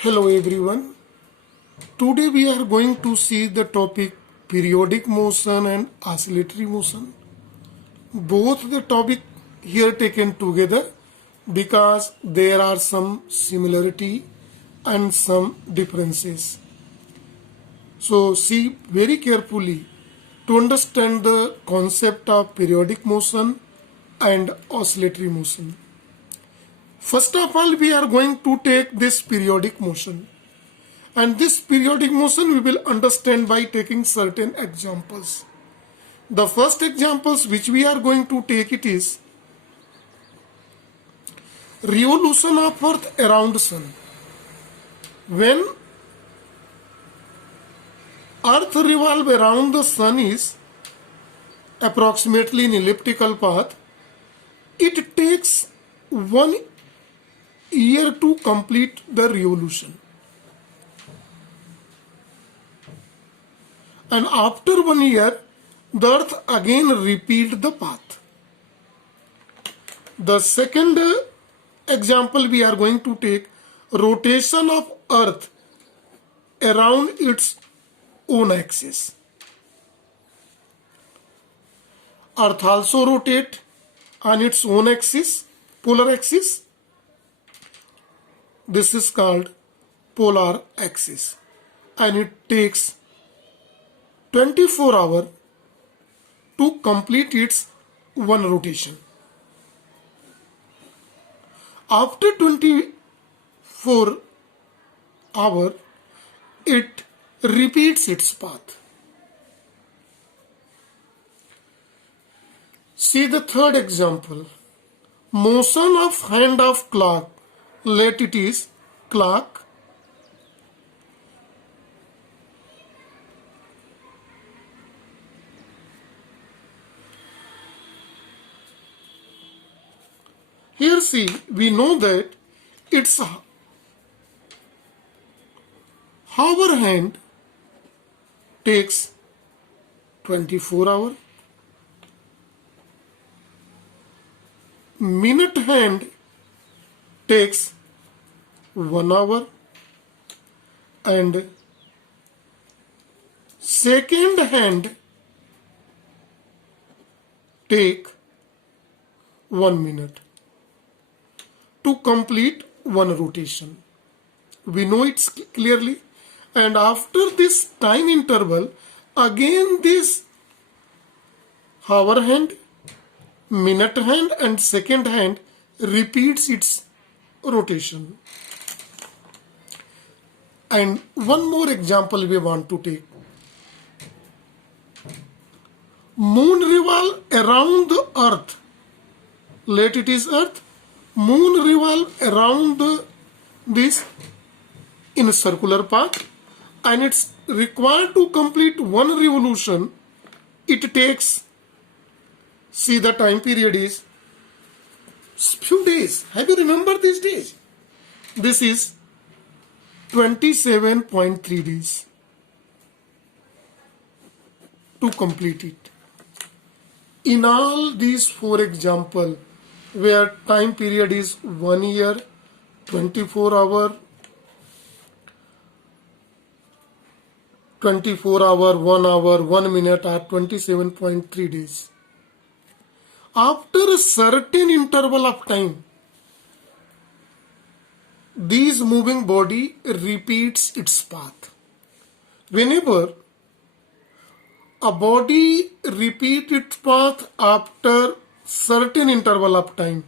Hello everyone. Today we are going to see the topic periodic motion and oscillatory motion. Both the topic here taken together because there are some similarity and some differences. So see very carefully to understand the concept of periodic motion and oscillatory motion. First of all, we are going to take this periodic motion. And this periodic motion we will understand by taking certain examples. The first examples which we are going to take it is revolution of Earth around Sun. When Earth revolves around the Sun is approximately in elliptical path, it takes 1 year to complete the revolution. And after 1 year, the Earth again repeat the path. The second example we are going to take rotation of Earth around its own axis. Earth also rotate on its own axis, polar axis. This is called polar axis, and it takes 24 hours to complete its one rotation. After 24 hours, it repeats its path. See the third example. Motion of hand of clock. Let it is clock. Here see, we know that its hour hand takes 24 hours. Minute hand takes 1 hour. And second hand take 1 minute to complete one rotation. We know it clearly. And after this time interval, again this hour hand, minute hand and second hand repeats its rotation. And one more example we want to take. Moon revolve around the Earth. Let it is Earth. Moon revolve around this in a circular path, and it's required to complete one revolution. It takes, see the time period is few days. Have you remembered these days? This is 27.3 days to complete it. In all these four examples, where time period is 1 year, 24 hour, 1 hour, 1 minute are 27.3 days. After a certain interval of time, this moving body repeats its path. Whenever a body repeats its path after certain interval of time,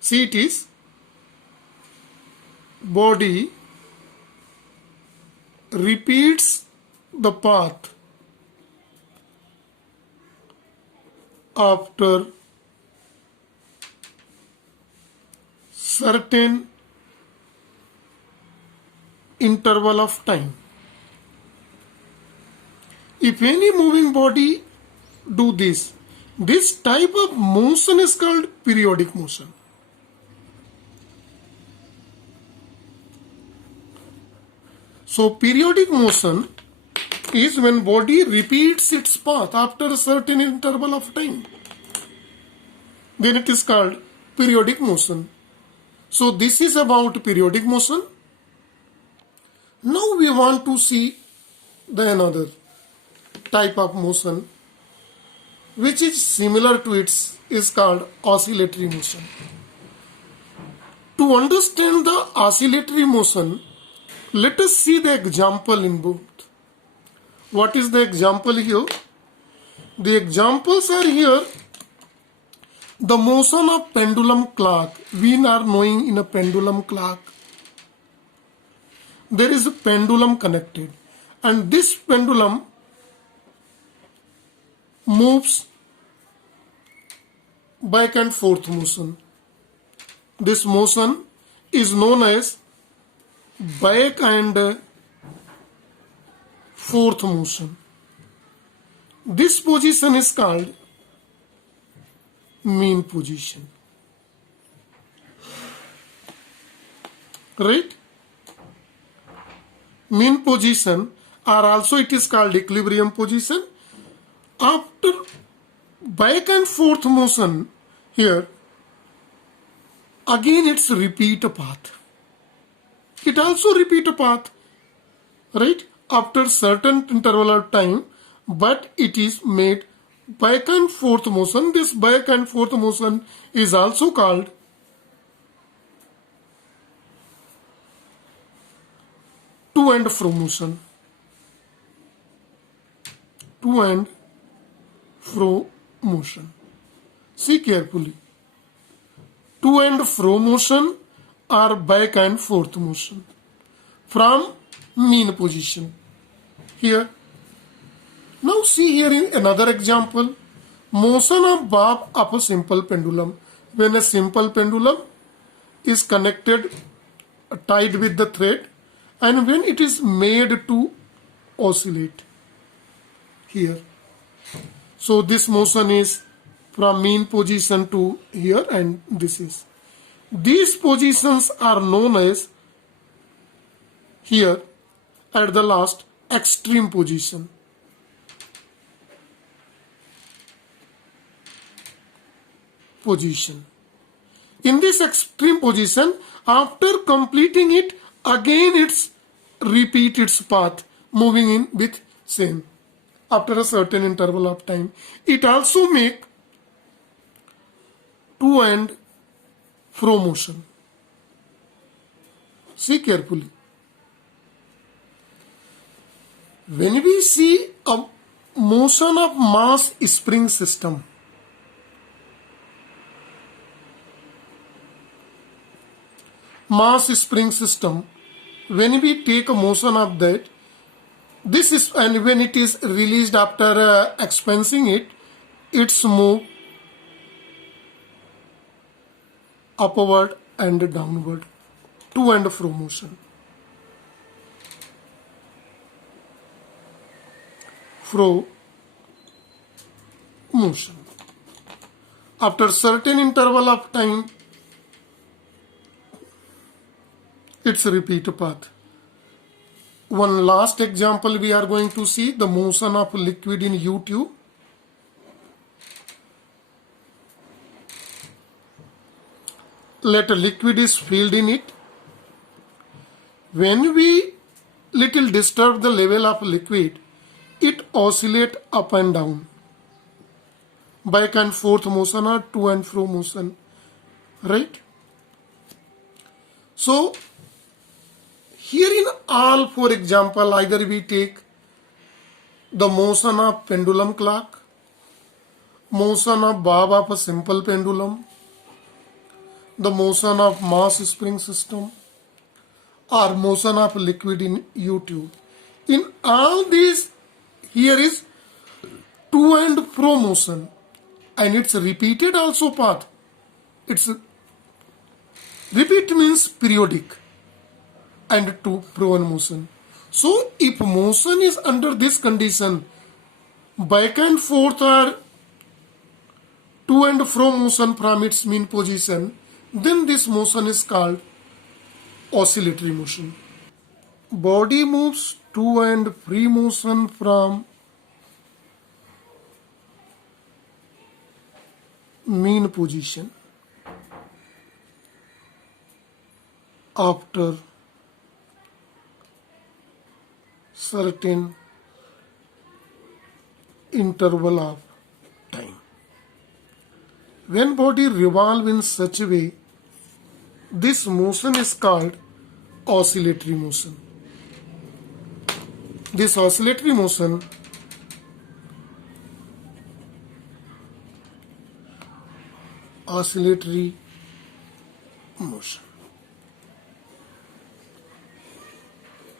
see it is body repeats the path after certain interval of time. If any moving body do this type of motion is called periodic motion. So periodic motion is when body repeats its path after a certain interval of time. Then it is called periodic motion. So this is about periodic motion. Now we want to see the another type of motion which is similar to its is called oscillatory motion. To understand the oscillatory motion, let us see the example in both. What is the example here? The examples are here. The motion of pendulum clock. We are knowing in a pendulum clock there is a pendulum connected, and this pendulum moves back and forth motion. This motion is known as back and forth motion. This position is called mean position. Right? Mean position, or also it is called equilibrium position. After back and forth motion here, again it's repeat a path. It also repeat a path, right? After certain interval of time, but it is made back and forth motion. This back and forth motion is also called to and fro motion. To and fro motion. See carefully. To and fro motion or back and forth motion from mean position. Here. Now see here in another example. Motion of bob of a simple pendulum. When a simple pendulum is connected, tied with the thread, and when it is made to oscillate. Here. So this motion is from mean position to here, and this is. These positions are known as here at the last extreme position. In this extreme position, after completing it, again it's repeat its path, moving in with same. After a certain interval of time, it also make to and fro motion. See carefully. When we see a motion of mass spring system, when we take a motion of that, this is, and when it is released after expensing it, it's move upward and downward, to and fro motion. Fro motion. After certain interval of time, it's a repeat path. One last example we are going to see, the motion of liquid in U-tube. Let a liquid is filled in it. When we little disturb the level of liquid, it oscillate up and down. Back and forth motion or to and fro motion. Right? So, here in all, for example, either we take the motion of pendulum clock, motion of bob of a simple pendulum, the motion of mass spring system, or motion of liquid in U-tube. In all these, here is to and fro motion, and it's repeated also path. It's repeat means periodic, and to fro motion. So if motion is under this condition, back and forth or to and fro motion from its mean position, then this motion is called oscillatory motion. Body moves to and free motion from mean position after certain interval of time. When body revolve in such a way, this motion is called oscillatory motion. This oscillatory motion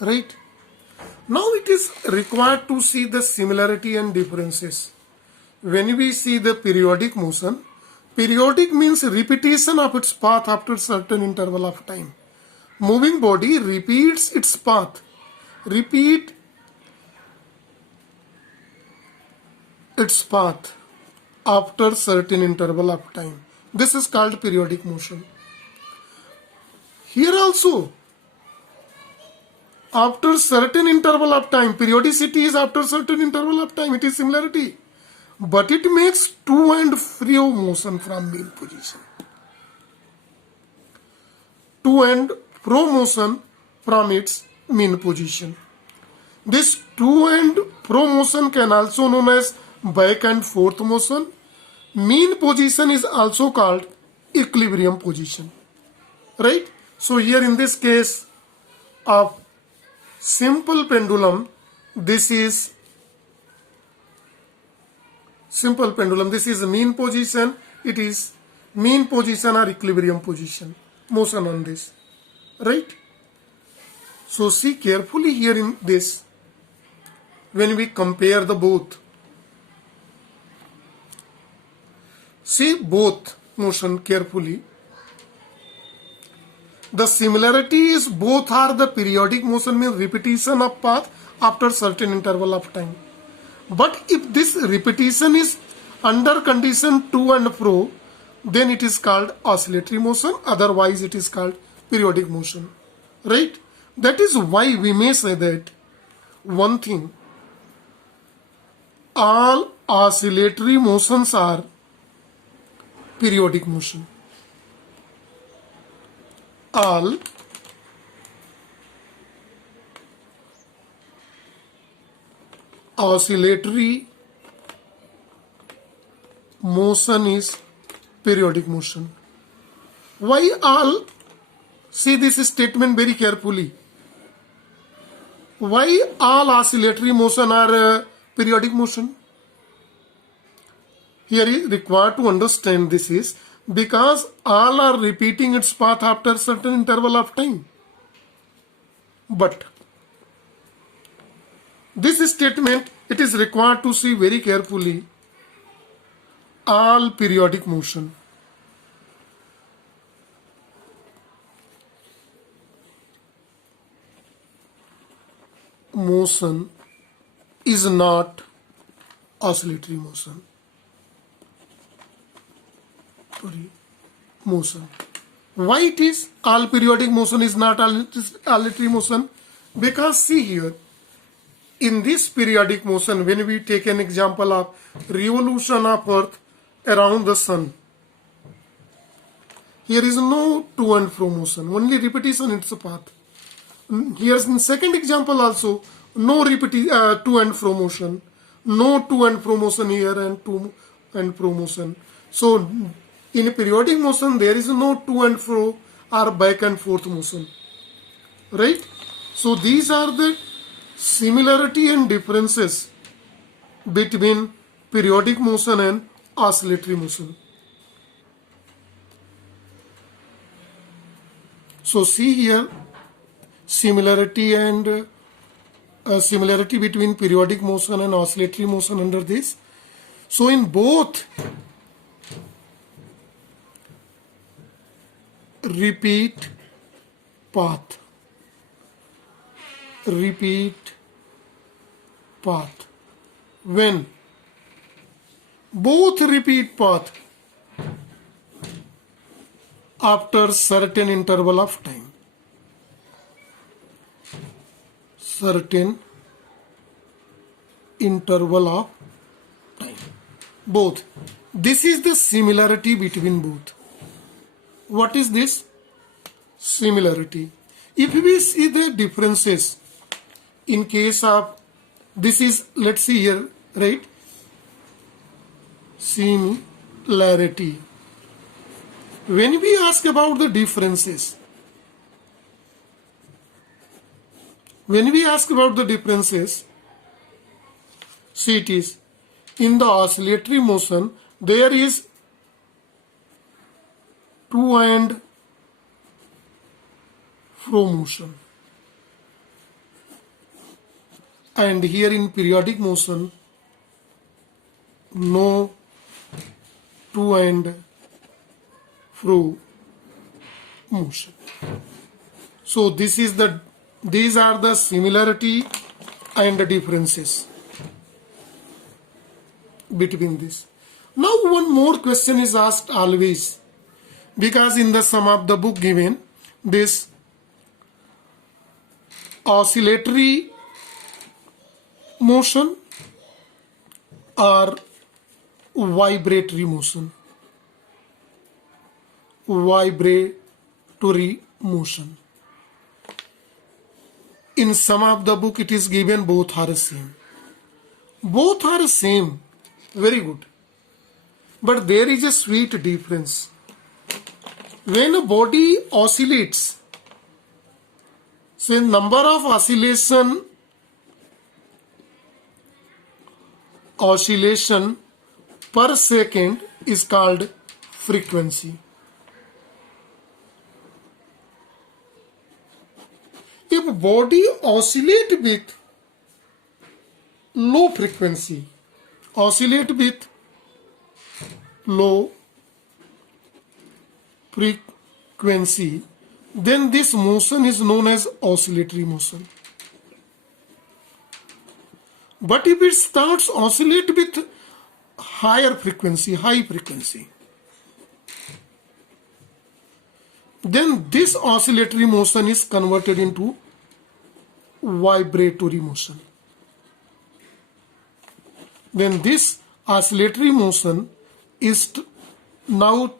right? Now it is required to see the similarity and differences. When we see the periodic motion, periodic means repetition of its path after certain interval of time. Moving body repeats its path, after certain interval of time. This is called periodic motion. Here also, after certain interval of time, periodicity is after certain interval of time, it is similarity. But it makes to and fro motion from mean position. To and fro motion from its mean position. This to and fro motion can also known as back and forth motion. Mean position is also called equilibrium position. Right? So here in this case of simple pendulum, this is simple pendulum. This is mean position. It is mean position or equilibrium position. Motion on this. Right? So see carefully here in this. When we compare the both. See both motion carefully. The similarity is both are the periodic motion means repetition of path after certain interval of time. But if this repetition is under condition to and fro, then it is called oscillatory motion. Otherwise, it is called periodic motion. Right? That is why we may say that one thing, all oscillatory motions are periodic motion. All oscillatory motion is periodic motion. Why all? See this statement very carefully. Why all oscillatory motion are periodic motion? Here is required to understand this is because all are repeating its path after certain interval of time. But this statement, it is required to see very carefully. All periodic motion is not oscillatory motion. Why it is all periodic motion is not oscillatory motion? Because see here, in this periodic motion, when we take an example of revolution of Earth around the Sun, here is no to and fro motion, only repetition in its path. Here's in second example also, no to and fro motion, no to and fro motion here and to and fro motion. So in a periodic motion, there is no to and fro or back and forth motion. Right? So these are the similarity and differences between periodic motion and oscillatory motion. So see here similarity and similarity between periodic motion and oscillatory motion under this. So in both repeat path. When both repeat path after certain interval of time. Both. This is the similarity between both. What is this? Similarity. If we see the differences in case of this is, let's see here, right? Similarity. When we ask about the differences, see it is in the oscillatory motion there is to and fro motion, and here in periodic motion no to and fro motion. So these are the similarity and the differences between this. Now one more question is asked always, because in the sum of the book given this oscillatory motion or vibratory motion. In some of the book it is given both are same. Both are same. Very good. But there is a sweet difference. When a body oscillates, so number of oscillation per second is called frequency. If body oscillate with low frequency, then this motion is known as oscillatory motion. But if it starts oscillate with high frequency, then this oscillatory motion is converted into vibratory motion. Then this oscillatory motion is now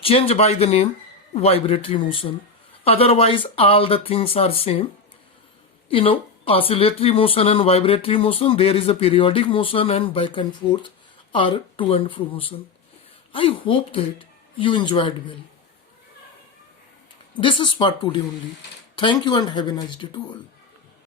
changed by the name vibratory motion. Otherwise all the things are same. Oscillatory motion and vibratory motion, there is a periodic motion and back and forth or to and fro motion. I hope that you enjoyed well. This is part today only. Thank you and have a nice day to all.